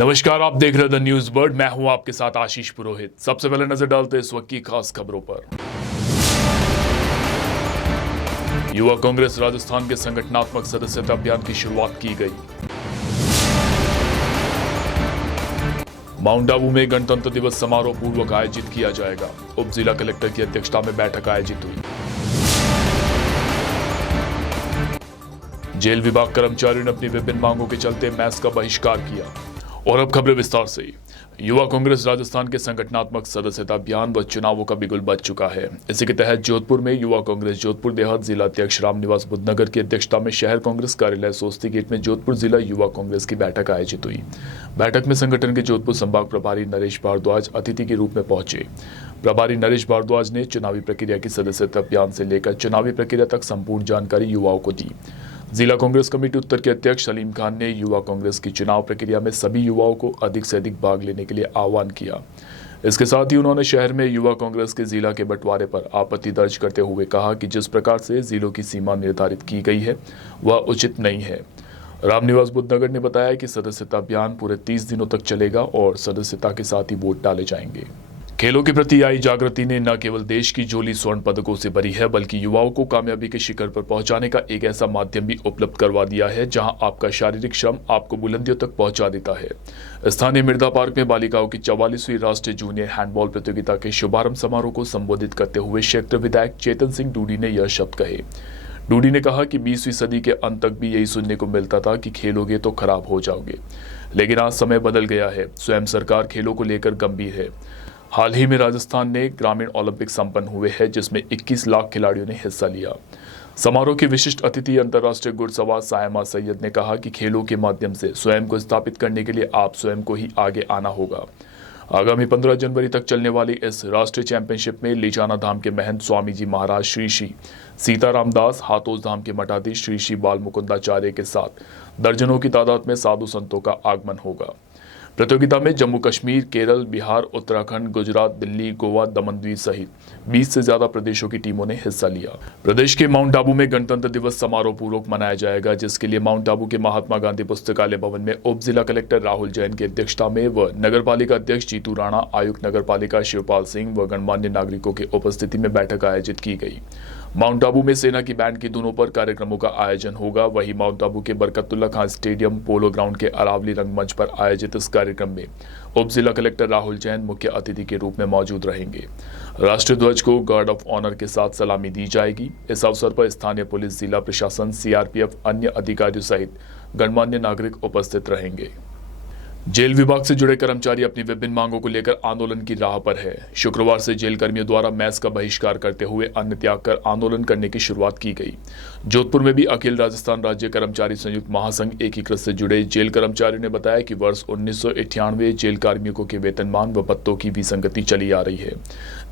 नमस्कार, आप देख रहे द न्यूज बर्ड। मैं हूं आपके साथ आशीष पुरोहित। सबसे पहले नजर डालते हैं इस वक्त की खास खबरों पर। युवा कांग्रेस राजस्थान के संगठनात्मक सदस्यता अभियान की शुरुआत की गई। माउंट आबू में गणतंत्र दिवस समारोह पूर्वक आयोजित किया जाएगा। उप जिला कलेक्टर की अध्यक्षता में बैठक आयोजित हुई। जेल विभाग कर्मचारियों ने अपनी विभिन्न मांगों के चलते मैस का बहिष्कार किया। और अब खबरें विस्तार से। युवा कांग्रेस राजस्थान के संगठनात्मक सदस्यता अभियान व चुनावों का बिगुल बज चुका है। इसी के तहत जोधपुर में युवा कांग्रेस जोधपुर देहात जिला अध्यक्ष रामनिवास बुद्धनगर की अध्यक्षता में शहर कांग्रेस कार्यालय सोस्ती गेट में जोधपुर जिला युवा कांग्रेस की बैठक आयोजित हुई। बैठक में संगठन के जोधपुर संभाग प्रभारी नरेश भारद्वाज अतिथि के रूप में पहुंचे। प्रभारी नरेश भारद्वाज ने चुनावी प्रक्रिया की सदस्यता अभियान से लेकर चुनावी प्रक्रिया तक संपूर्ण जानकारी युवाओं को दी। जिला कांग्रेस कमेटी उत्तर के अध्यक्ष सलीम खान ने युवा कांग्रेस की चुनाव प्रक्रिया में सभी युवाओं को अधिक से अधिक भाग लेने के लिए आह्वान किया। इसके साथ ही उन्होंने शहर में युवा कांग्रेस के जिला के बंटवारे पर आपत्ति दर्ज करते हुए कहा कि जिस प्रकार से जिलों की सीमा निर्धारित की गई है वह उचित नहीं है। रामनिवास बुद्धनगर ने बताया कि सदस्यता अभियान पूरे 30 दिनों तक चलेगा और सदस्यता के साथ ही वोट डाले जाएंगे। खेलों के प्रति आई जागृति ने न केवल देश की झोली स्वर्ण पदकों से भरी है, बल्कि युवाओं को कामयाबी के शिखर पर पहुंचाने का एक ऐसा माध्यम भी उपलब्ध करवा दिया है जहां आपका शारीरिक श्रम आपको बुलंदियों तक पहुंचा देता है। स्थानीय मिर्दा पार्क में बालिकाओं की 44वीं राष्ट्रीय जूनियर हैंडबॉल प्रतियोगिता के शुभारंभ समारोह को संबोधित करते हुए क्षेत्र विधायक चेतन सिंह डूडी ने यह शब्द कहे। डूडी ने कहा कि 20वीं सदी के अंत तक भी यही सुनने को मिलता था कि खेलोगे तो खराब हो जाओगे, लेकिन आज समय बदल गया है। स्वयं सरकार खेलों को लेकर गंभीर है। हाल ही में राजस्थान में ग्रामीण ओलंपिक संपन्न हुए हैं जिसमें 21 लाख खिलाड़ियों ने हिस्सा लिया। समारोह की विशिष्ट अतिथि अंतर्राष्ट्रीय घुड़सवार सायमा सैयद ने कहा कि खेलों के माध्यम से स्वयं को स्थापित करने के लिए आप स्वयं को ही आगे आना होगा। आगामी 15 जनवरी तक चलने वाली इस राष्ट्रीय चैंपियनशिप में लीचाना धाम के महंत स्वामी जी महाराज श्री श्री सीताराम दास, हाथोस धाम के मठाधीश श्री श्री बाल मुकुंदाचार्य के साथ दर्जनों की तादाद में साधु संतों का आगमन होगा। प्रतियोगिता में जम्मू कश्मीर, केरल, बिहार, उत्तराखंड, गुजरात, दिल्ली, गोवा, दमन द्वीप सहित 20 से ज्यादा प्रदेशों की टीमों ने हिस्सा लिया। प्रदेश के माउंट आबू में गणतंत्र दिवस समारोह पूर्वक मनाया जाएगा, जिसके लिए माउंट आबू के महात्मा गांधी पुस्तकालय भवन में उप जिला कलेक्टर राहुल जैन की अध्यक्षता में व नगर पालिका अध्यक्ष जीतू राणा, आयुक्त नगर पालिका शिवपाल सिंह व गणमान्य नागरिकों की उपस्थिति में बैठक आयोजित की गई। माउंट आबू में सेना की बैंड की धुनों पर कार्यक्रमों का आयोजन होगा। वहीं माउंट आबू के Barkatullah Khan stadium polo ground के अरावली रंगमंच पर आयोजित इस कार्यक्रम में उप जिला कलेक्टर राहुल जैन मुख्य अतिथि के रूप में मौजूद रहेंगे। राष्ट्रीय ध्वज को गार्ड ऑफ ऑनर के साथ सलामी दी जाएगी। इस अवसर पर स्थानीय पुलिस, जिला प्रशासन, सीआरपीएफ, अन्य अधिकारियों सहित गणमान्य नागरिक उपस्थित रहेंगे। जेल विभाग से जुड़े कर्मचारी अपनी विभिन्न मांगों को लेकर आंदोलन की राह पर है। शुक्रवार से जेल कर्मियों द्वारा मैस का बहिष्कार करते हुए अन्न त्याग कर आंदोलन करने की शुरुआत की गई। जोधपुर में भी अखिल राजस्थान राज्य कर्मचारी संयुक्त महासंघ एकीकृत से जुड़े जेल कर्मचारियों ने बताया कि वर्ष 1998 जेल कार्मिकों के वेतनमान व भत्तों की विसंगति चली आ रही है,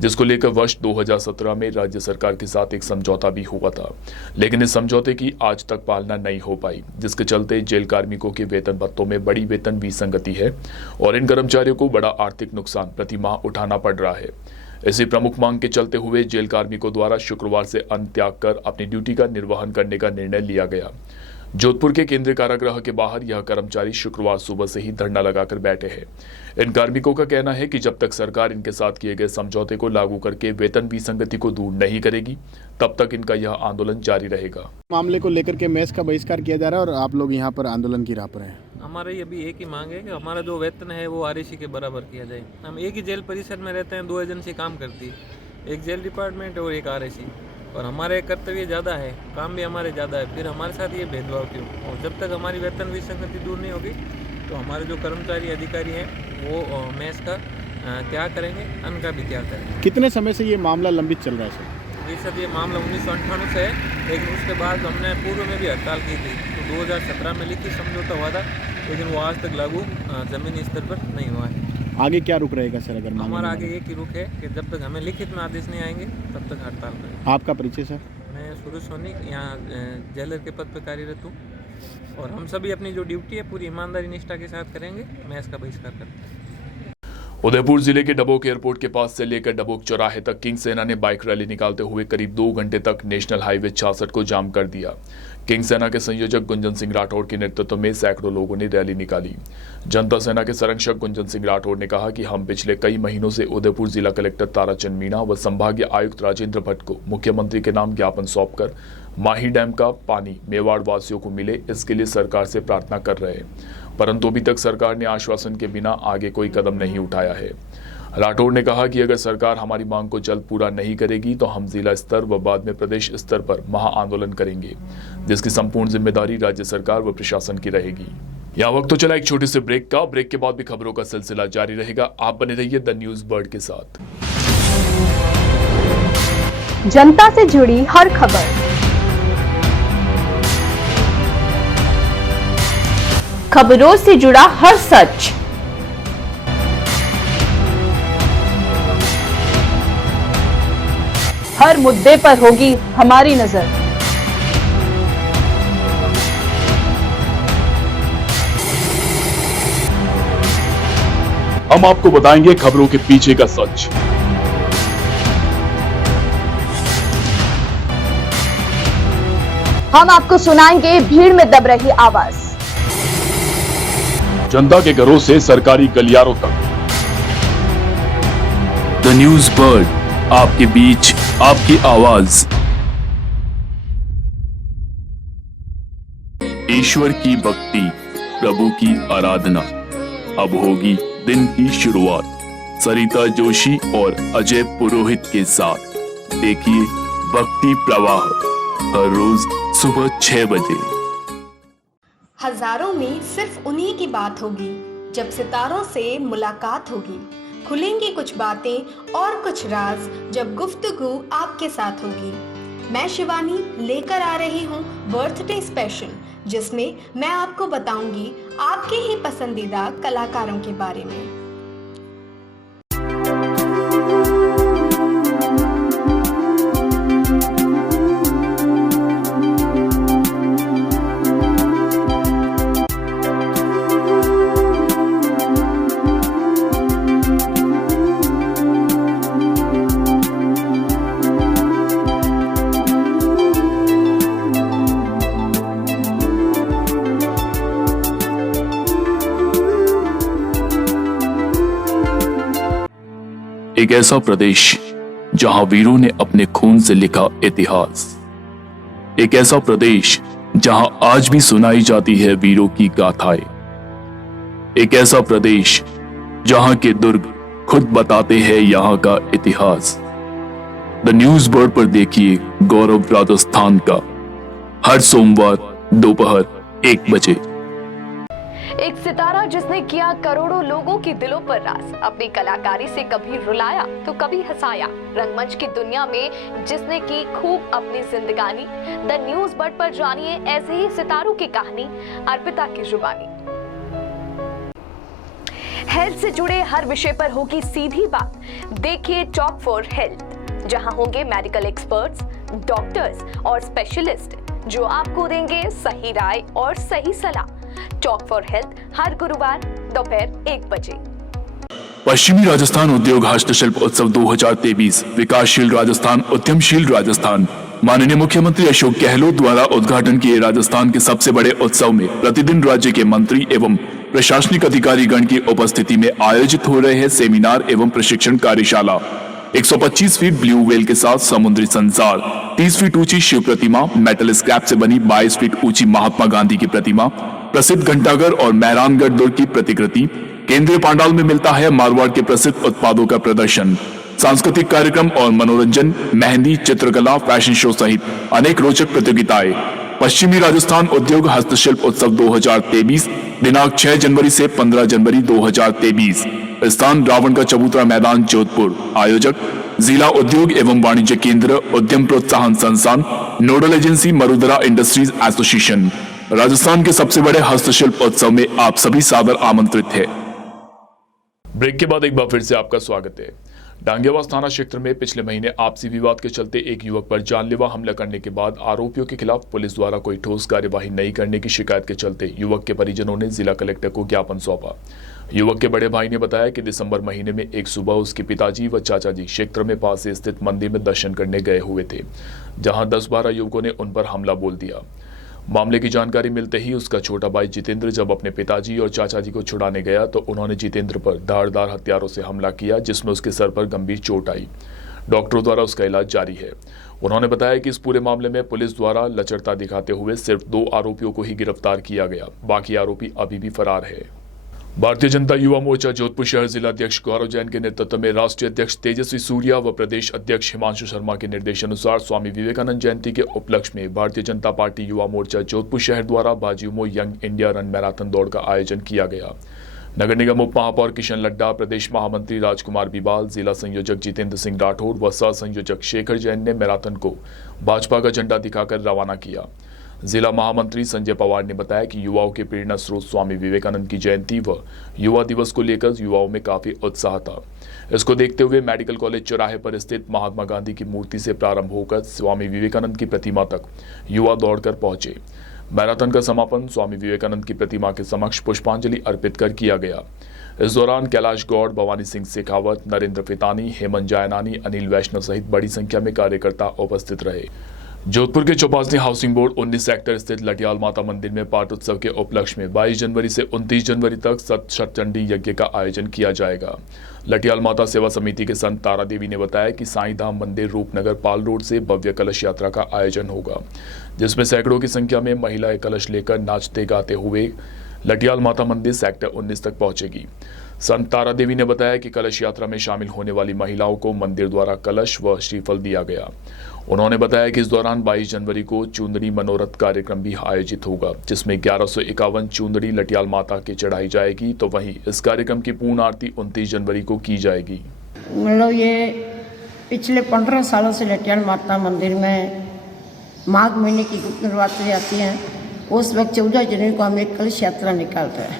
जिसको लेकर वर्ष 2017 में राज्य सरकार के साथ एक समझौता भी हुआ था, लेकिन इस समझौते की आज तक पालना नहीं हो पाई, जिसके चलते जेल कार्मिकों के वेतन भत्तों में बड़ी वेतन विसंगति है और इन कर्मचारियों को बड़ा आर्थिक नुकसान प्रति माह उठाना पड़ रहा है। इसी प्रमुख मांग के चलते हुए जेल कार्मिकों द्वारा शुक्रवार से अन्न त्याग कर अपनी ड्यूटी का निर्वहन करने का निर्णय लिया गया। जोधपुर के केंद्रीय कारागृह के बाहर यह कर्मचारी शुक्रवार सुबह से ही धरना लगाकर बैठे हैं। इन कार्मिकों का कहना है कि जब तक सरकार इनके साथ किए गए समझौते को लागू करके वेतन विसंगति को दूर नहीं करेगी, तब तक इनका यह आंदोलन जारी रहेगा। मामले को लेकर के मैस का बहिष्कार किया जा रहा है और आप लोग यहाँ पर आंदोलन की राह पर हैं। हमारी अभी एक ही मांग है कि हमारा जो वेतन है वो आरएसी के बराबर किया जाए। हम एक ही जेल परिसर में रहते हैं, 2 एजेंसी काम करती है, एक जेल डिपार्टमेंट और एक आरएसी, और हमारे कर्तव्य ज़्यादा है, काम भी हमारे ज़्यादा है, फिर हमारे साथ ये भेदभाव क्यों? और जब तक हमारी वेतन विसंगति दूर नहीं होगी तो हमारे जो कर्मचारी अधिकारी हैं वो मैस का त्याग करेंगे, अन्न का भी त्याग करेंगे। कितने समय से ये मामला लंबित चल रहा है सर? सर ये मामला 1998 से है, लेकिन उसके बाद हमने पूर्व में भी हड़ताल की थी, तो 2017 में लिखित समझौता हुआ था, लेकिन वो आज तक लागू ज़मीनी स्तर पर नहीं हुआ है। आगे क्या रुख रहेगा सर? अगर हमारा आगे एक ही रुख है कि जब तक हमें लिखित में आदेश नहीं आएंगे तब तक हड़ताल करेंगे। आपका परिचय सर? मैं सुरेश सोनी, यहाँ जेलर के पद पर कार्यरत हूँ और हम सभी अपनी जो ड्यूटी है पूरी ईमानदारी निष्ठा के साथ करेंगे। मैं इसका बहिष्कार करता हूँ। उदयपुर जिले के डबोक एयरपोर्ट के पास से लेकर डबोक चौराहे तक किंग सेना ने बाइक रैली निकालते हुए करीब 2 घंटे तक नेशनल हाईवे 66 को जाम कर दिया। किंग सेना के संयोजक गुंजन सिंह राठौड़ के नेतृत्व में सैकड़ों लोगों ने रैली निकाली। जनता सेना के संरक्षक गुंजन सिंह राठौड़ ने कहा कि हम पिछले कई महीनों से उदयपुर जिला कलेक्टर ताराचंद मीणा व संभागीय आयुक्त राजेंद्र भट्ट को मुख्यमंत्री के नाम ज्ञापन सौंपकर माही डैम का पानी मेवाड़ वासियों को मिले, इसके लिए सरकार से प्रार्थना कर रहे हैं, परंतु अभी तक सरकार ने आश्वासन के बिना आगे कोई कदम नहीं उठाया है। राठौड़ ने कहा कि अगर सरकार हमारी मांग को जल्द पूरा नहीं करेगी तो हम जिला स्तर व बाद में प्रदेश स्तर पर महा आंदोलन करेंगे, जिसकी संपूर्ण जिम्मेदारी राज्य सरकार व प्रशासन की रहेगी। यहाँ वक्त तो चला एक छोटे से ब्रेक का। ब्रेक के बाद भी खबरों का सिलसिला जारी रहेगा। आप बने रहिए द न्यूज बर्ड के साथ। जनता से जुड़ी हर खबर, खबरों से जुड़ा हर सच, हर मुद्दे पर होगी हमारी नजर। हम आपको बताएंगे खबरों के पीछे का सच। हम आपको सुनाएंगे भीड़ में दब रही आवाज। जनता के घरों से सरकारी गलियारों तक। द न्यूज बर्ड, आपके बीच, आपकी आवाज। ईश्वर की भक्ति, प्रभु की आराधना, अब होगी दिन की शुरुआत सरिता जोशी और अजय पुरोहित के साथ। देखिए भक्ति प्रवाह हर रोज सुबह 6 बजे। हजारों में सिर्फ उन्हीं की बात होगी जब सितारों से मुलाकात होगी। खुलेंगी कुछ बातें और कुछ राज जब गुफ्तगू आपके साथ होगी। मैं शिवानी लेकर आ रही हूँ बर्थडे स्पेशल, जिसमें मैं आपको बताऊंगी आपके ही पसंदीदा कलाकारों के बारे में। एक ऐसा प्रदेश जहां वीरों ने अपने खून से लिखा इतिहास। एक ऐसा प्रदेश जहां आज भी सुनाई जाती है वीरों की गाथाएं। एक ऐसा प्रदेश जहां के दुर्ग खुद बताते हैं यहां का इतिहास। द न्यूज बर्ड पर देखिए गौरव राजस्थान का हर सोमवार दोपहर 1 बजे। एक सितारा जिसने किया करोड़ों लोगों के दिलों पर राज, अपनी कलाकारी से कभी रुलाया तो कभी हंसाया। रंगमंच की दुनिया में जिसने की खूब अपनी जिंदगानी। द न्यूज बर्ड पर जानिए ऐसे ही सितारों की कहानी, अर्पिता की जुबानी। हेल्थ से जुड़े हर विषय पर होगी सीधी बात। देखिए टॉक फॉर हेल्थ, जहां होंगे मेडिकल एक्सपर्ट्स, डॉक्टर्स और स्पेशलिस्ट जो आपको देंगे सही राय और सही सलाह। टॉक फॉर हेल्थ हर गुरुवार दोपहर 1 बजे। पश्चिमी राजस्थान उद्योग हस्तशिल्प उत्सव 2023 विकासशील राजस्थान, उद्यमशील राजस्थान। माननीय मुख्यमंत्री अशोक गहलोत द्वारा उद्घाटन किए राजस्थान के सबसे बड़े उत्सव में प्रतिदिन राज्य के मंत्री एवं प्रशासनिक अधिकारीगण की उपस्थिति में आयोजित हो रहे हैं सेमिनार एवं प्रशिक्षण कार्यशाला। 125 फीट ब्लू व्हेल के साथ समुद्री संसार, 30 फीट ऊंची शिव प्रतिमा, मेटल स्क्रैप से बनी 22 फीट ऊंची महात्मा गांधी की प्रतिमा, प्रसिद्ध घंटाघर और मेहरानगढ़ दुर्ग की प्रतिकृति। केंद्रीय पांडाल में मिलता है मारवाड़ के प्रसिद्ध उत्पादों का प्रदर्शन। सांस्कृतिक कार्यक्रम और मनोरंजन, मेहंदी, चित्रकला, फैशन शो सहित अनेक रोचक प्रतियोगिताएं। पश्चिमी राजस्थान उद्योग हस्तशिल्प उत्सव 2023 दिनांक 6 जनवरी से 15 जनवरी 2023। स्थान रावण का चबूतरा मैदान, जोधपुर। आयोजक जिला उद्योग एवं वाणिज्य केंद्र, उद्यम प्रोत्साहन संस्थान, nodal agency Marudhara industries association. Rajasthan के सबसे बड़े हस्तशिल्प उत्सव में आप सभी सादर आमंत्रित हैं। ब्रेक के बाद एक बार फिर से आपका स्वागत है। डांगेवास थाना क्षेत्र में पिछले महीने आपसी विवाद के चलते एक युवक पर जानलेवा हमला करने के बाद आरोपियों के खिलाफ पुलिस द्वारा कोई ठोस कार्यवाही नहीं करने की शिकायत के चलते युवक के परिजनों ने जिला कलेक्टर को ज्ञापन सौंपा। युवक के बड़े भाई ने बताया कि दिसंबर महीने में एक सुबह उसके पिताजी व चाचा जी क्षेत्र में पास से स्थित मंदिर में दर्शन करने गए हुए थे, जहां 10-12 युवकों ने उन पर हमला बोल दिया। मामले की जानकारी मिलते ही उसका छोटा भाई जितेंद्र जब अपने पिताजी और चाचा जी को छुड़ाने गया तो उन्होंने जितेंद्र पर धारदार हथियारों से हमला किया, जिसमें उसके सर पर गंभीर चोट आई। डॉक्टरों द्वारा उसका इलाज जारी है। उन्होंने बताया कि इस पूरे मामले में पुलिस द्वारा लचरता दिखाते हुए सिर्फ 2 आरोपियों को ही गिरफ्तार किया गया, बाकी आरोपी अभी भी फरार है। भारतीय जनता युवा मोर्चा जोधपुर शहर जिला अध्यक्ष गौरव जैन के नेतृत्व में राष्ट्रीय अध्यक्ष तेजस्वी सूर्या व प्रदेश अध्यक्ष हिमांशु शर्मा के निर्देशानुसार स्वामी विवेकानंद जयंती के उपलक्ष्य में भारतीय जनता पार्टी युवा मोर्चा जोधपुर शहर द्वारा बाजीमो यंग इंडिया रन मैराथन दौड़ का आयोजन किया गया। नगर निगम उप महापौर किशन लड्डा, प्रदेश महामंत्री राजकुमार बिबाल, जिला संयोजक जितेंद्र सिंह राठौर व सह संयोजक शेखर जैन ने मैराथन को भाजपा का झंडा दिखाकर रवाना किया। जिला महामंत्री संजय पवार ने बताया कि युवाओं के प्रेरणा स्रोत स्वामी विवेकानंद की जयंती व युवा दिवस को लेकर युवाओं में काफी उत्साह था। इसको देखते हुए मेडिकल कॉलेज चौराहे पर स्थित महात्मा गांधी की मूर्ति से प्रारंभ होकर स्वामी विवेकानंद की प्रतिमा तक युवा दौड़कर पहुंचे। मैराथन का समापन स्वामी विवेकानंद की प्रतिमा के समक्ष पुष्पांजलि अर्पित कर किया गया। इस दौरान कैलाश गौड़, भवानी सिंह शेखावत, नरेंद्र फितानी, हेमंत जायनानी, अनिल वैष्णव सहित बड़ी संख्या में कार्यकर्ता उपस्थित रहे। जोधपुर के चौपासनी हाउसिंग बोर्ड 19 सेक्टर स्थित लटियाल माता मंदिर में पाटोत्सव के उपलक्ष्य में 22 जनवरी से 29 जनवरी तक सतचंडी यज्ञ का आयोजन किया जाएगा। लटियाल माता सेवा समिति के संत तारा देवी ने बताया कि साईं धाम मंदिर रूपनगर पाल रोड से भव्य कलश यात्रा का आयोजन होगा, जिसमें सैकड़ों की संख्या में महिलाएं कलश लेकर नाचते गाते हुए लटियाल माता मंदिर सेक्टर 19 तक पहुंचेगी। संत तारा देवी ने बताया कि कलश यात्रा में शामिल होने वाली महिलाओं को मंदिर द्वारा कलश व श्रीफल दिया गया। उन्होंने बताया कि इस दौरान 22 जनवरी को चुंदड़ी मनोरथ कार्यक्रम भी आयोजित होगा, जिसमें 1151 चुंदड़ी लटियाल माता की चढ़ाई जाएगी, तो वहीं इस कार्यक्रम की पूर्ण आरती 29 जनवरी को की जाएगी। मतलब ये पिछले 15 सालों से लटियाल माता मंदिर में माघ महीने की गुप्त नवरात्रि आती है। उस वक्त 14 जनवरी को हम एक कलश यात्रा निकालते हैं।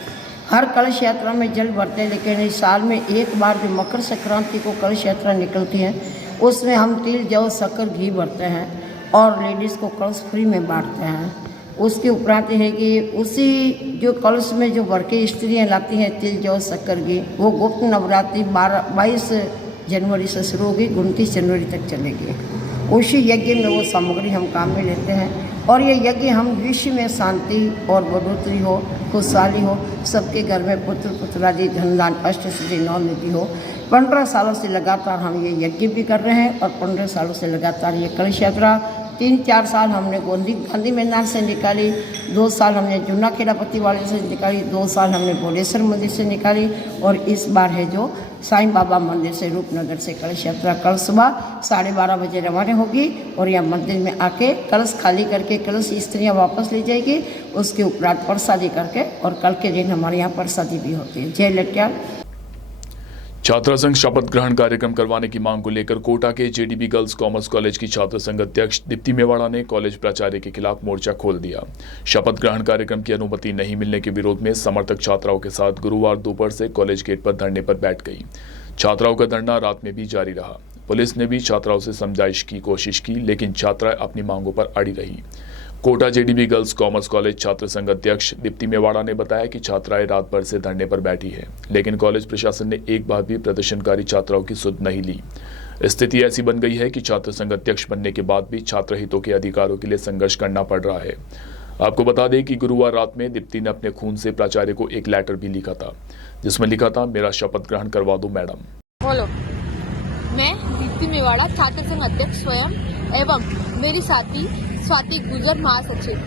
हर कलश यात्रा में जल भरते हैं, लेकिन इस साल में एक बार जो मकर संक्रांति को कलश यात्रा निकलती है उसमें हम तिल, जौ, शक्कर, घी भरते हैं और लेडीज़ को कलश फ्री में बांटते हैं। उसके उपरांत है कि उसी जो कलश में जो भर के स्त्रियाँ लाती हैं तिल, जौ, शक्कर, घी, वो गुप्त नवरात्रि 22 जनवरी से शुरू होगी, 29 जनवरी तक चलेगी। उसी यज्ञ में वो सामग्री हम काम में लेते हैं और ये यज्ञ हम विश्व में शांति और बढ़ोतरी हो, खुशहाली हो, सबके घर में पुत्र पुत्रादि, धनदान, अष्ट सिद्धि, नौ निधि हो। 15 सालों से लगातार हम ये यज्ञ भी कर रहे हैं और 15 सालों से लगातार ये कलश यात्रा 3-4 साल हमने गांधी मैदान से निकाली, 2 साल हमने जुन्ना खेड़ापत्ती वाले से निकाली, 2 साल हमने भोलेश्वर मंदिर से निकाली और इस बार है जो साईं बाबा मंदिर से रूपनगर से कलश यात्रा कल सुबह 12:30 बजे रवाना होगी और यह मंदिर में आके कलश खाली करके कलश स्त्रियाँ वापस ले जाएगी। उसके उपरांत प्रसादी करके और कल के दिन हमारे यहाँ प्रसादी भी होती है। जय लटियाल। छात्रा संघ शपथ ग्रहण कार्यक्रम करवाने की मांग को लेकर कोटा के जेडीबी गर्ल्स कॉमर्स कॉलेज की छात्र संघ अध्यक्ष दीप्ति मेवाड़ा ने कॉलेज प्राचार्य के खिलाफ मोर्चा खोल दिया। शपथ ग्रहण कार्यक्रम की अनुमति नहीं मिलने के विरोध में समर्थक छात्राओं के साथ गुरुवार दोपहर से कॉलेज गेट पर धरने पर बैठ गई। छात्राओं का धरना रात में भी जारी रहा। पुलिस ने भी छात्राओं से समझाइश की कोशिश की, लेकिन छात्राएं अपनी मांगों पर अड़ी रही। Kota JDB girls commerce college छात्र संघ अध्यक्ष दीप्ति मेवाड़ा ने बताया कि छात्राएं रात भर से धरने पर बैठी है, लेकिन कॉलेज प्रशासन ने एक बार भी प्रदर्शनकारी छात्राओं की सुध नहीं ली। स्थिति ऐसी बन गई है कि छात्र संघ अध्यक्ष बनने के बाद भी छात्र हितों के अधिकारों के लिए संघर्ष करना पड़ रहा है। आपको बता दें कि गुरुवार रात में दीप्ति ने अपने खून से प्राचार्य को एक लेटर भी लिखा था, जिसमें लिखा था, मेरा शपथ ग्रहण करवा दो मैडम। बोलो। मैं दीप्ति मेवाड़ा छात्र संघ अध्यक्ष स्वयं एवं मेरी साथी स्वाति गुजर महासचिव,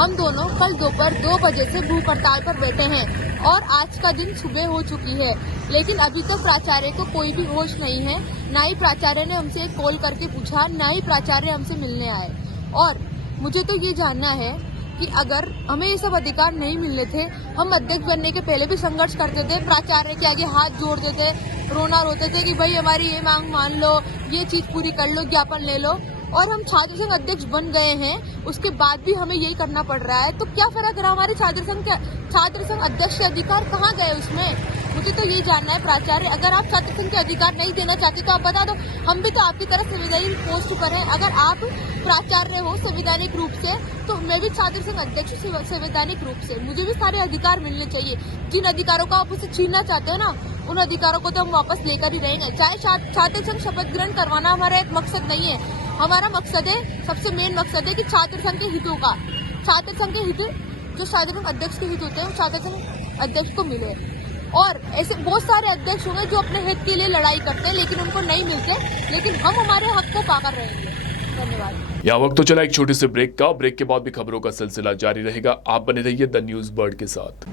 हम दोनों कल दोपहर 2 बजे से भूख हड़ताल पर बैठे हैं और आज का दिन सुबह हो चुकी है, लेकिन अभी तक प्राचार्य को कोई भी होश नहीं है। ना ही प्राचार्य ने हमसे कॉल करके पूछा, ना ही प्राचार्य हमसे मिलने आए। और मुझे तो ये जानना है कि अगर हमें ये सब अधिकार नहीं मिलने थे, हम अध्यक्ष बनने के पहले भी संघर्ष करते थे, प्राचार्य के आगे हाथ जोड़ते थे, रोना रोते थे कि भाई हमारी ये मांग मान लो, ये चीज पूरी कर लो, ज्ञापन ले लो। और हम छात्र संघ अध्यक्ष बन गए हैं, उसके बाद भी हमें यही करना पड़ रहा है। तो क्या फर्क रहा हमारे छात्र संघ अध्यक्ष के अधिकार कहाँ गए उसमें? मुझे तो ये जानना है प्राचार्य, अगर आप छात्र संघ के अधिकार नहीं देना चाहते तो आप बता दो, हम भी तो आपकी तरह संवैधानिक पोस्ट पर हैं। अगर आप प्राचार्य हो संवैधानिक रूप से, तो मैं भी छात्र संघ अध्यक्ष संवैधानिक रूप से, मुझे भी सारे अधिकार मिलने चाहिए। जिन अधिकारों को आप उसे छीनना चाहते हो ना, उन अधिकारों को तो हम वापस लेकर ही रहेंगे। चाहे छात्र संघ शपथ ग्रहण करवाना हमारा एक मकसद नहीं है, हमारा मकसद है, सबसे मेन मकसद है कि छात्र संघ के हितों का, छात्र संघ के हित, जो साधारण अध्यक्ष के हित होते हैं, वो छात्र संघ अध्यक्ष को मिले। और ऐसे बहुत सारे अध्यक्ष होंगे जो अपने हित के लिए लड़ाई करते हैं लेकिन उनको नहीं मिलते, लेकिन हम हमारे हक को पाकर रहेंगे। धन्यवाद। यहाँ वक्त तो चला एक छोटे से ब्रेक का। ब्रेक के बाद भी खबरों का सिलसिला जारी रहेगा। आप बने रहिए द न्यूज बर्ड के साथ।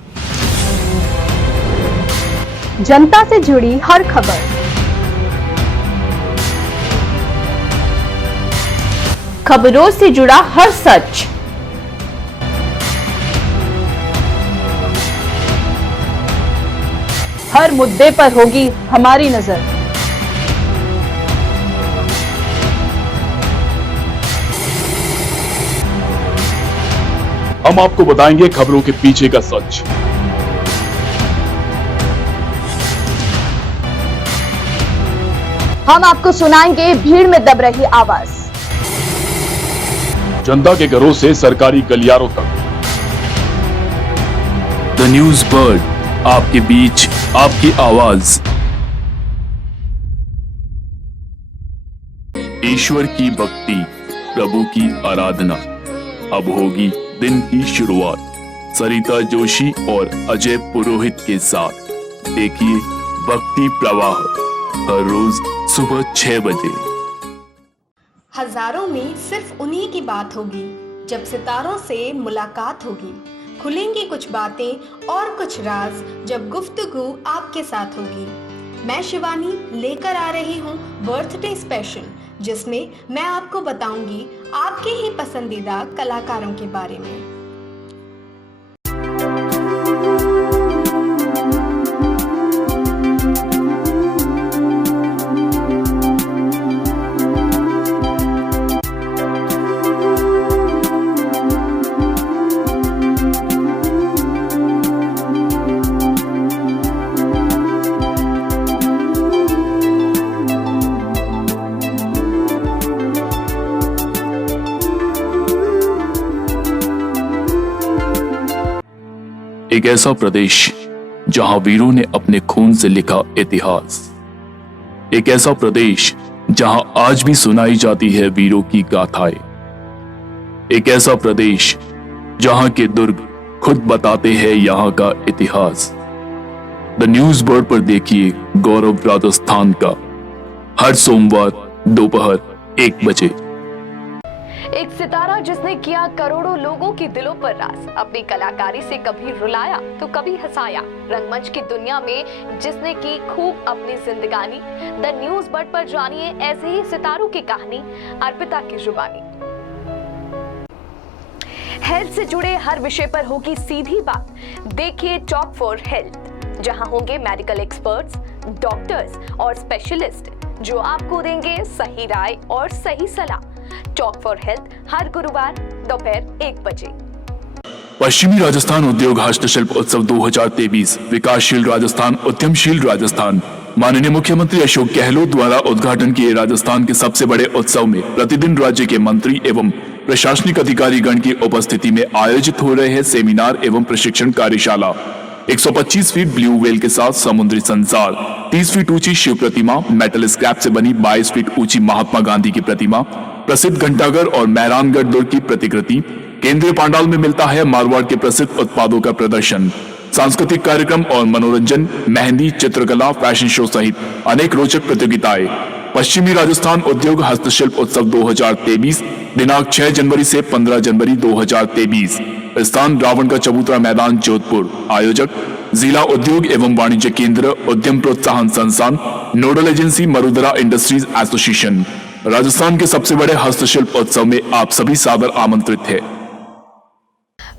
जनता से जुड़ी हर खबर, खबरों से जुड़ा हर सच, हर मुद्दे पर होगी हमारी नजर। हम आपको बताएंगे खबरों के पीछे का सच। हम आपको सुनाएंगे भीड़ में दब रही आवाज। जनता के घरों से सरकारी गलियारों तक। द न्यूज बर्ड, आपके बीच, आपकी आवाज। ईश्वर की भक्ति, प्रभु की आराधना, अब होगी दिन की शुरुआत सरिता जोशी और अजय पुरोहित के साथ। देखिए भक्ति प्रवाह हर रोज सुबह 6 बजे। हजारों में सिर्फ उन्हीं की बात होगी, जब सितारों से मुलाकात होगी। खुलेंगी कुछ बातें और कुछ राज, जब गुफ्तगू आपके साथ होगी। मैं शिवानी लेकर आ रही हूँ बर्थडे स्पेशल, जिसमें मैं आपको बताऊंगी आपके ही पसंदीदा कलाकारों के बारे में। एक ऐसा प्रदेश जहां वीरों ने अपने खून से लिखा इतिहास। एक ऐसा प्रदेश जहां आज भी सुनाई जाती है वीरों की गाथाएं। एक ऐसा प्रदेश जहां के दुर्ग खुद बताते हैं यहां का इतिहास। द न्यूज बर्ड पर देखिए गौरव राजस्थान का, हर सोमवार दोपहर 1 बजे। एक सितारा जिसने किया करोड़ों लोगों के दिलों पर राज, अपनी कलाकारी से कभी रुलाया तो कभी हंसाया। रंगमंच की दुनिया में जिसने की खूब अपनी जिंदगानी। द न्यूज बर्ड पर जानिए ऐसे ही सितारों की कहानी अर्पिता की जुबानी। हेल्थ से जुड़े हर विषय पर होगी सीधी बात। देखिए टॉक फॉर हेल्थ, जहां होंगे मेडिकल एक्सपर्ट्स, डॉक्टर्स और स्पेशलिस्ट जो आपको देंगे सही राय और सही सलाह। टॉक फॉर हेल्थ हर गुरुवार दोपहर 1 बजे। पश्चिमी राजस्थान उद्योग हस्तशिल्प उत्सव 2023 विकासशील राजस्थान, उद्यमशील राजस्थान। माननीय मुख्यमंत्री अशोक गहलोत द्वारा उद्घाटन किए राजस्थान के सबसे बड़े उत्सव में प्रतिदिन राज्य के मंत्री एवं प्रशासनिक अधिकारी गण की उपस्थिति में आयोजित हो रहे हैं सेमिनार एवं प्रशिक्षण कार्यशाला। 125 फीट ब्लू व्हेल के साथ समुद्री संसार, 30 फीट ऊंची शिव प्रतिमा, मेटल स्क्रैप से बनी 22 फीट ऊंची महात्मा गांधी की प्रतिमा, प्रसिद्ध घंटाघर और मेहरानगढ़ दुर्ग की प्रतिकृति। केंद्रीय पांडाल में मिलता है मारवाड़ के प्रसिद्ध उत्पादों का प्रदर्शन। सांस्कृतिक कार्यक्रम और मनोरंजन, मेहंदी, चित्रकला, फैशन शो सहित अनेक रोचक प्रतियोगिताएं। पश्चिमी राजस्थान उद्योग हस्तशिल्प उत्सव 2023 दिनांक 6 जनवरी से 15 जनवरी 2023। स्थान रावण का चबूतरा मैदान, जोधपुर। आयोजक जिला उद्योग एवं वाणिज्य केंद्र, उद्यम प्रोत्साहन संस्थान, nodal agency Marudhara industries association. Rajasthan के सबसे बड़े हस्तशिल्प उत्सव में आप सभी सादर आमंत्रित है।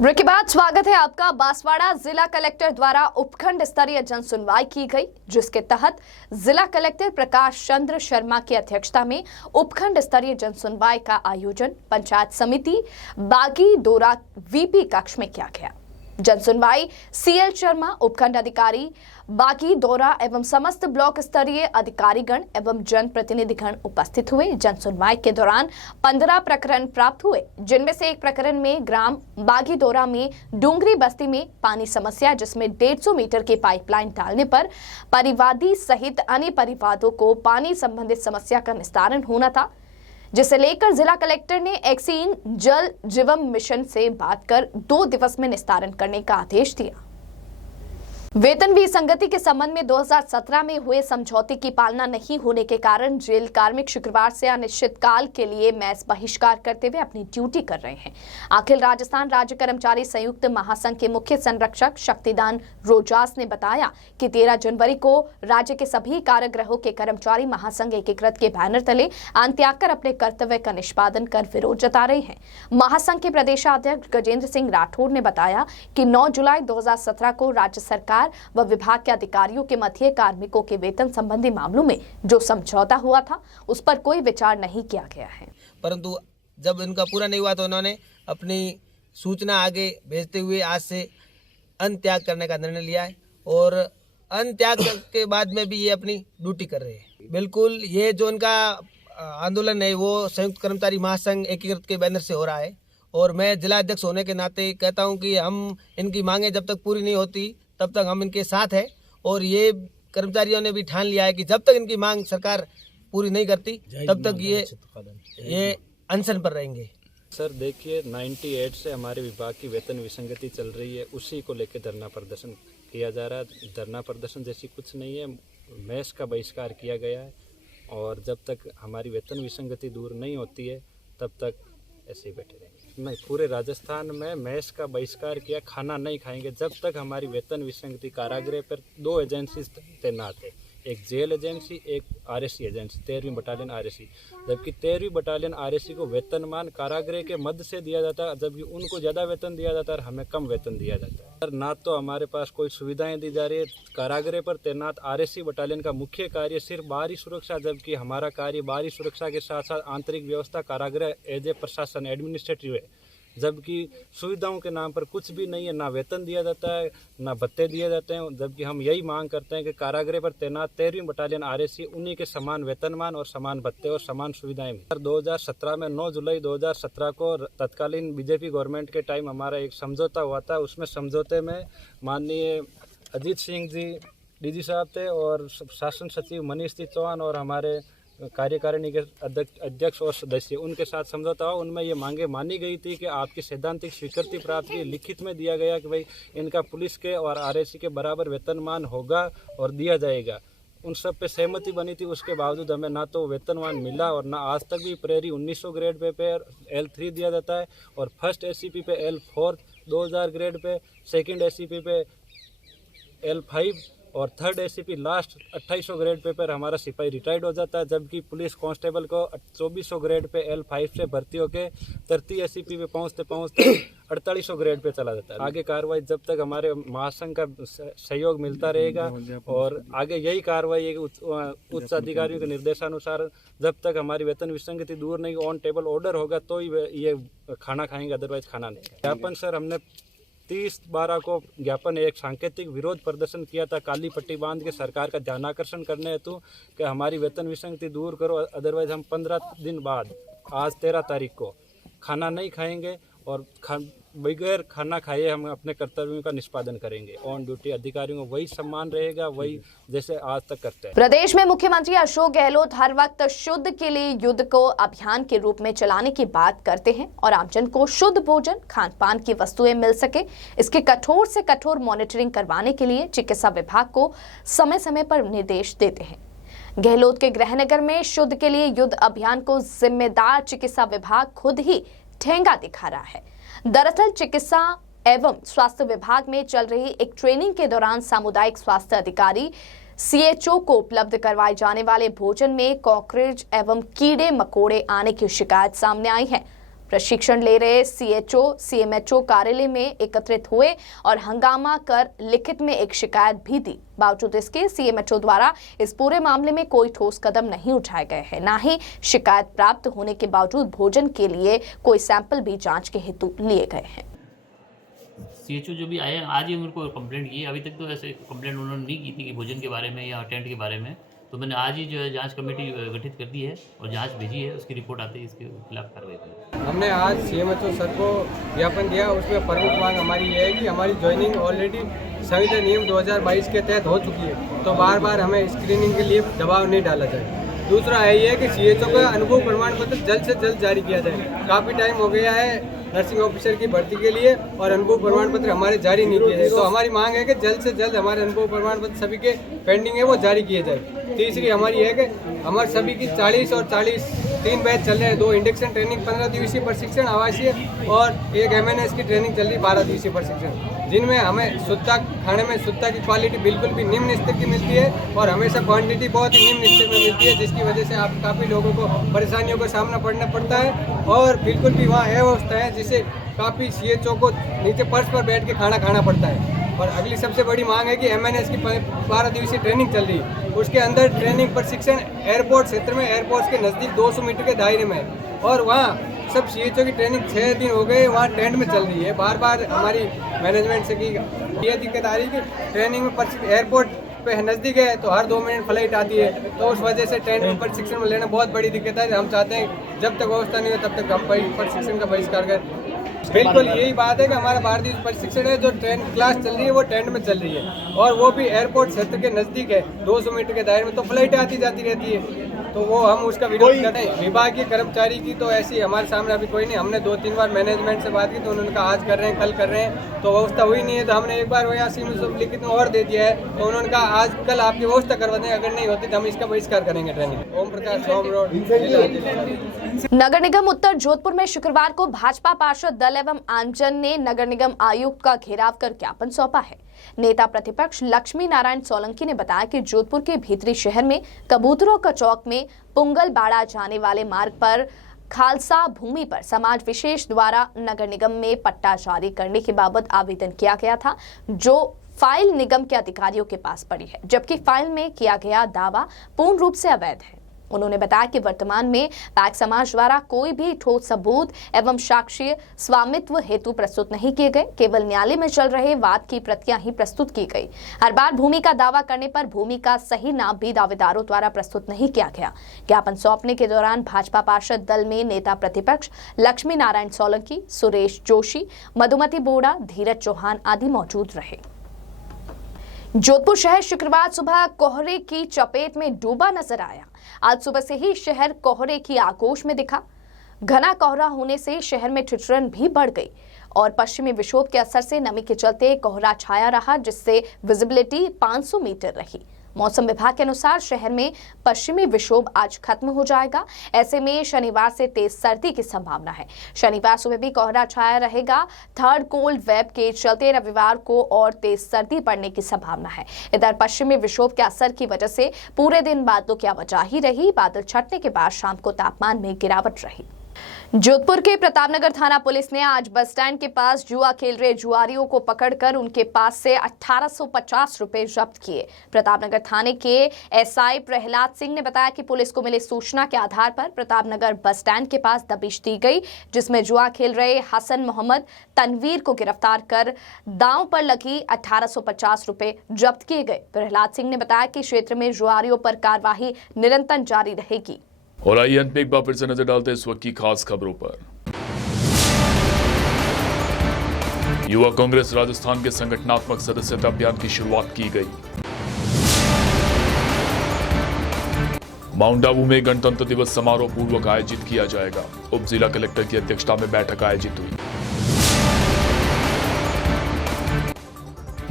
ब्रेक के बाद स्वागत है आपका। बांसवाड़ा जिला कलेक्टर द्वारा उपखंड स्तरीय जन सुनवाई की गई, जिसके तहत जिला कलेक्टर प्रकाश चंद्र शर्मा की अध्यक्षता में उपखंड स्तरीय जन सुनवाई का आयोजन पंचायत समिति बागी दोरा वीपी कक्ष में किया गया। जन सुनवाई सीएल शर्मा, उपखंड अधिकारी बागी दौरा एवं समस्त ब्लॉक स्तरीय अधिकारीगण एवं जन प्रतिनिधिगण उपस्थित हुए। जन सुनवाई के दौरान 15 प्रकरण प्राप्त हुए, जिनमें से एक प्रकरण में ग्राम बागी दौरा में डूंगरी बस्ती में पानी समस्या, जिसमें 150 मीटर की पाइपलाइन डालने पर परिवादी सहित अन्य परिवादों को पानी संबंधित समस्या का निस्तारण होना था। जिसे लेकर जिला कलेक्टर ने एक्सीन जल जीवन मिशन से बात कर 2 दिवस में निस्तारण करने का आदेश दिया। वेतन विसंगति के संबंध में 2017 में हुए समझौते की पालना नहीं होने के कारण जेल कार्मिक शुक्रवार से अनिश्चितकाल के लिए मैस बहिष्कार करते हुए अपनी ड्यूटी कर रहे हैं। अखिल राजस्थान राज्य कर्मचारी संयुक्त महासंघ के मुख्य संरक्षक शक्तिदान रोजास ने बताया कि 13 जनवरी को राज्य के सभी कारागृहों के कर्मचारी महासंघ एकीकृत के बैनर तले अन्न त्याग कर अपने कर्तव्य का निष्पादन कर विरोध जता रहे हैं। महासंघ के प्रदेशाध्यक्ष गजेंद्र सिंह राठौड़ ने बताया कि 9 जुलाई 2017 को राज्य सरकार व विभाग के अधिकारियों के मध्य कार्मिकों के वेतन संबंधी मामलों में जो समझौता हुआ था उस पर कोई विचार नहीं किया गया है, परंतु जब इनका पूरा नहीं हुआ तो उन्होंने अपनी सूचना आगे भेजते हुए आज से अन्न त्याग करने का निर्णय लिया है और अन्न त्याग के बाद में भी ये अपनी ड्यूटी कर रहे हैं। बिल्कुल ये जो इनका आंदोलन है वो संयुक्त कर्मचारी महासंघ एकीकृत के बैनर से हो रहा है और मैं जिला अध्यक्ष होने के नाते कहता हूं कि हम इनकी मांगे जब तक पूरी नहीं होती तब तक हम इनके साथ हैं और ये कर्मचारियों ने भी ठान लिया है कि जब तक इनकी मांग सरकार पूरी नहीं करती तब तक ये अनशन पर रहेंगे। सर देखिए 98 से हमारे विभाग की वेतन विसंगति चल रही है, उसी को लेकर धरना प्रदर्शन किया जा रहा है। धरना प्रदर्शन जैसी कुछ नहीं है, मैस का बहिष्कार किया गया है और जब तक हमारी वेतन विसंगति दूर नहीं होती है तब तक ऐसे ही बैठे रहेंगे। नहीं, पूरे राजस्थान में मैस का बहिष्कार किया, खाना नहीं खाएंगे जब तक हमारी वेतन विसंगति। कारागृह पर 2 एजेंसी तैनात है, एक जेल एजेंसी, एक आरएसी एजेंसी, 13वीं बटालियन आरएसी। जबकि 13वीं बटालियन आरएसी को वेतनमान कारागृह के मध्य से दिया जाता है, जबकि उनको ज़्यादा वेतन दिया जाता है और हमें कम वेतन दिया जाता है। ना तो हमारे पास कोई सुविधाएं दी जा रही है। कारागृह पर तैनात आरएसी बटालियन का मुख्य कार्य सिर्फ बाहरी सुरक्षा, जबकि हमारा कार्य बाहरी सुरक्षा के साथ साथ आंतरिक व्यवस्था कारागृह एज ए प्रशासन एडमिनिस्ट्रेटिव है। जबकि सुविधाओं के नाम पर कुछ भी नहीं है, ना वेतन दिया जाता है ना भत्ते दिए जाते हैं। जबकि हम यही मांग करते हैं कि कारागृह पर तैनात 13वीं बटालियन आरएसी उन्हीं के समान वेतनमान और समान भत्ते और समान सुविधाएं मिलें। 2017 में 9 जुलाई 2017 को तत्कालीन बीजेपी गवर्नमेंट के टाइम हमारा एक समझौता हुआ था। उसमें समझौते में माननीय अजीत सिंह जी डीजी साहब थे और शासन सचिव मनीष जी चौहान और हमारे कार्यकारिणी के अध्यक्ष और सदस्य, उनके साथ समझौता हुआ। उनमें ये मांगे मानी गई थी कि आपकी सैद्धांतिक स्वीकृति प्राप्त की, लिखित में दिया गया कि भाई इनका पुलिस के और आरएसी के बराबर वेतनमान होगा और दिया जाएगा। उन सब पे सहमति बनी थी। उसके बावजूद हमें ना तो वेतनमान मिला और ना आज तक भी प्रेरी 1900 ग्रेड पे L3 दिया जाता है और फर्स्ट एसीपी पे L4 2000 grade pay, second ACP पे L5 और third ACP last 2800 grade pay पर हमारा सिपाही रिटायर्ड हो जाता है। जबकि पुलिस कांस्टेबल को 2400 ग्रेड पे L5 से भर्ती होकर 30 एसीपी पे पहुँचते 4800 ग्रेड पे चला जाता है। आगे कार्रवाई जब तक हमारे महासंघ का सहयोग मिलता रहेगा और आगे यही कार्रवाई है उच्च अधिकारियों के निर्देशानुसार जब तक हमारी वेतन विसंगति दूर नहीं ऑन टेबल ऑर्डर होगा तो ही ये खाना खाएंगे, अदरवाइज खाना नहीं। ज्ञापन सर हमने 30/12 को ज्ञापन एक सांकेतिक विरोध प्रदर्शन किया था काली पट्टी बांध के सरकार का ध्यानाकर्षण करने हेतु कि हमारी वेतन विसंगति दूर करो, अदरवाइज हम 15 दिन बाद आज 13 तारीख को खाना नहीं खाएंगे और बगैर खाना खाए हम अपने कर्तव्यों का निष्पादन करेंगे। ऑन ड्यूटी अधिकारियों को वही सम्मान रहेगा, वही जैसे आज तक करते हैं। प्रदेश में मुख्यमंत्री अशोक गहलोत हर वक्त शुद्ध के लिए युद्ध को अभियान के रूप में चलाने की बात करते हैं और आमजन को शुद्ध भोजन, खान पान की वस्तुएं मिल सके, इसके कठोर से कठोर मॉनिटरिंग करवाने के लिए चिकित्सा विभाग को समय समय पर निर्देश देते हैं। गहलोत के गृहनगर में शुद्ध के लिए युद्ध अभियान को जिम्मेदार चिकित्सा विभाग खुद ही ठेंगा दिखा रहा है। दरअसल चिकित्सा एवं स्वास्थ्य विभाग में चल रही एक ट्रेनिंग के दौरान सामुदायिक स्वास्थ्य अधिकारी CHO को उपलब्ध करवाए जाने वाले भोजन में कॉकरोच एवं कीड़े मकोड़े आने की शिकायत सामने आई है। प्रशिक्षण ले रहे CHO CMHO कार्यालय में एकत्रित हुए और हंगामा कर लिखित में एक शिकायत भी दी। बावजूद इसके CMHO द्वारा इस पूरे मामले में कोई ठोस कदम नहीं उठाए गए हैं, ना ही शिकायत प्राप्त होने के बावजूद भोजन के लिए कोई सैंपल भी जांच के हेतु लिए गए हैं। CHO जो भी आए आज ही उनको कंप्लेंट की, अभी तक तो ऐसे कंप्लेंट उन्होंने नहीं की थी कि भोजन के बारे में या टेंट के बारे में। तो मैंने आज ही जो है जांच कमेटी गठित कर दी है और जांच भेजी है, उसकी रिपोर्ट आते ही इसके खिलाफ कार्रवाई करेंगे। हमने आज CMHO सर को ज्ञापन दिया। उसमें प्रमुख मांग हमारी ये है कि हमारी ज्वाइनिंग ऑलरेडी संविदा नियम 2022 के तहत हो चुकी है, तो बार बार हमें स्क्रीनिंग के लिए दबाव नहीं डाला जाए। दूसरा है ये कि सीएचओ का अनुभव प्रमाण पत्र जल्द से जल्द जारी किया जाए। काफ़ी टाइम हो गया है नर्सिंग ऑफिसर की भर्ती के लिए और अनुभव प्रमाण पत्र हमारे जारी नहीं किए जाए। तो हमारी मांग है कि जल्द से जल्द हमारे अनुभव प्रमाण पत्र सभी के पेंडिंग है वो जारी किए जाए। तीसरी हमारी है कि हमारे सभी की 40 और 40 3 बैच चल रहे हैं। 2 इंडक्शन ट्रेनिंग 15 दिवसीय प्रशिक्षण आवासीय और एक MNS की ट्रेनिंग चल रही 12 दिवसीय प्रशिक्षण, जिनमें हमें शुद्धता खाने में शुद्धता की क्वालिटी बिल्कुल भी निम्न स्तर की मिलती है और हमेशा क्वांटिटी बहुत ही निम्न स्तर में मिलती है, जिसकी वजह से आप काफ़ी लोगों को परेशानियों का सामना करना पड़ता है। और बिल्कुल भी वहाँ अव्यवस्था है जिससे काफ़ी CHO को नीचे फर्श पर बैठ के खाना खाना पड़ता है। और अगली सबसे बड़ी मांग है कि MNS की 12 दिवसीय ट्रेनिंग चल रही है, उसके अंदर ट्रेनिंग प्रशिक्षण एयरपोर्ट क्षेत्र में एयरपोर्ट के नज़दीक 200 मीटर के दायरे में है और वहाँ सब CHO की ट्रेनिंग 6 दिन हो गए वहाँ टेंट में चल रही है। बार बार हमारी मैनेजमेंट से की ये दिक्कत आ रही है कि ट्रेनिंग में एयरपोर्ट पे नज़दीक है तो हर 2 मिनट फ्लाइट आती है, तो उस वजह से टेंट में प्रशिक्षण में लेना बहुत बड़ी दिक्कत है। हम चाहते हैं जब तक व्यवस्था नहीं हो तब तक हम प्रशिक्षण का बहिष्कार करें। बिल्कुल यही बात है कि हमारा 12 दिवसीय प्रशिक्षण है जो ट्रेन क्लास चल रही है वो टेंट में चल रही है और वो भी एयरपोर्ट क्षेत्र के नज़दीक है 200 मीटर के दायरे में, तो फ्लाइटें आती जाती रहती है, तो वो हम उसका विरोध कर रहे हैं। विभागीय कर्मचारी की तो ऐसी हमारे सामने अभी कोई नहीं। हमने 2-3 बार मैनेजमेंट से बात की तो उन्होंने कहा आज कर रहे हैं कल कर रहे हैं, तो व्यवस्था हुई नहीं है। तो हमने एक बार वो यहाँ सी लिखित में और दे दिया है, तो उन्होंने कहा आज कल आपकी व्यवस्था करवा दें, अगर नहीं होती तो हम इसका बहिष्कार करेंगे training. Om Prakash home road. नगर निगम उत्तर जोधपुर में शुक्रवार को भाजपा पार्षद दल एवं आमजन ने नगर निगम आयुक्त का घेराव कर ज्ञापन सौंपा है। नेता प्रतिपक्ष लक्ष्मी नारायण सोलंकी ने बताया कि जोधपुर के भीतरी शहर में कबूतरों का चौक में पुंगल बाड़ा जाने वाले मार्ग पर खालसा भूमि पर समाज विशेष द्वारा नगर निगम में पट्टा जारी करने के बाबत आवेदन किया गया था, जो फाइल निगम के अधिकारियों के पास पड़ी है, जबकि फाइल में किया गया दावा पूर्ण रूप से अवैध है। उन्होंने बताया कि वर्तमान में पैक समाज द्वारा कोई भी ठोस सबूत एवं साक्ष्य स्वामित्व हेतु प्रस्तुत नहीं किए गए, केवल न्यायालय में चल रहे वाद की प्रतियां ही प्रस्तुत की गई। हर बार भूमि का दावा करने पर भूमि का सही नाम भी दावेदारों द्वारा प्रस्तुत नहीं किया गया। ज्ञापन सौंपने के दौरान भाजपा पार्षद दल में नेता प्रतिपक्ष लक्ष्मी नारायण सोलंकी, सुरेश जोशी, मधुमती बोड़ा, धीरज चौहान आदि मौजूद रहे। जोधपुर शहर शुक्रवार सुबह कोहरे की चपेट में डूबा नजर आया। आज सुबह से ही शहर कोहरे की आगोश में दिखा। घना कोहरा होने से शहर में ठिठुरन भी बढ़ गई और पश्चिमी विक्षोभ के असर से नमी के चलते कोहरा छाया रहा, जिससे विजिबिलिटी 500 मीटर रही। मौसम विभाग के अनुसार शहर में पश्चिमी विक्षोभ आज खत्म हो जाएगा। ऐसे में शनिवार से तेज सर्दी की संभावना है। शनिवार सुबह भी कोहरा छाया रहेगा। थर्ड कोल्ड वेव के चलते रविवार को और तेज सर्दी पड़ने की संभावना है। इधर पश्चिमी विक्षोभ के असर की वजह से पूरे दिन बादलों की आवाजाही रही। बादल छटने के बाद शाम को तापमान में गिरावट रही। जोधपुर के प्रतापनगर थाना पुलिस ने आज बस स्टैंड के पास जुआ खेल रहे जुआरियों को पकड़कर उनके पास से 1850 रुपए जब्त किए। प्रतापनगर थाने के SI प्रहलाद सिंह ने बताया कि पुलिस को मिली सूचना के आधार पर प्रतापनगर बस स्टैंड के पास दबिश दी गई, जिसमें जुआ खेल रहे हसन मोहम्मद तनवीर को गिरफ्तार कर दांव पर लगी 1850 रुपए जब्त किए गए। प्रहलाद सिंह ने बताया कि क्षेत्र में जुआरियों पर कार्रवाई निरंतर जारी रहेगी। और आइए अंत में एक बार फिर से नजर डालते हैं इस वक्त की खास खबरों पर। युवा कांग्रेस राजस्थान के संगठनात्मक सदस्यता अभियान की शुरुआत की गई। माउंट आबू में गणतंत्र दिवस समारोह पूर्वक आयोजित किया जाएगा। उप जिला कलेक्टर की अध्यक्षता में बैठक आयोजित हुई।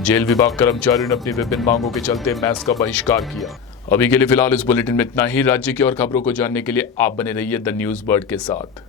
जेल विभाग कर्मचारियों ने अपनी विभिन्न मांगों के चलते मैस का बहिष्कार किया। अभी के लिए फिलहाल इस बुलेटिन में इतना ही। राज्य की और खबरों को जानने के लिए आप बने रहिए द न्यूज बर्ड के साथ।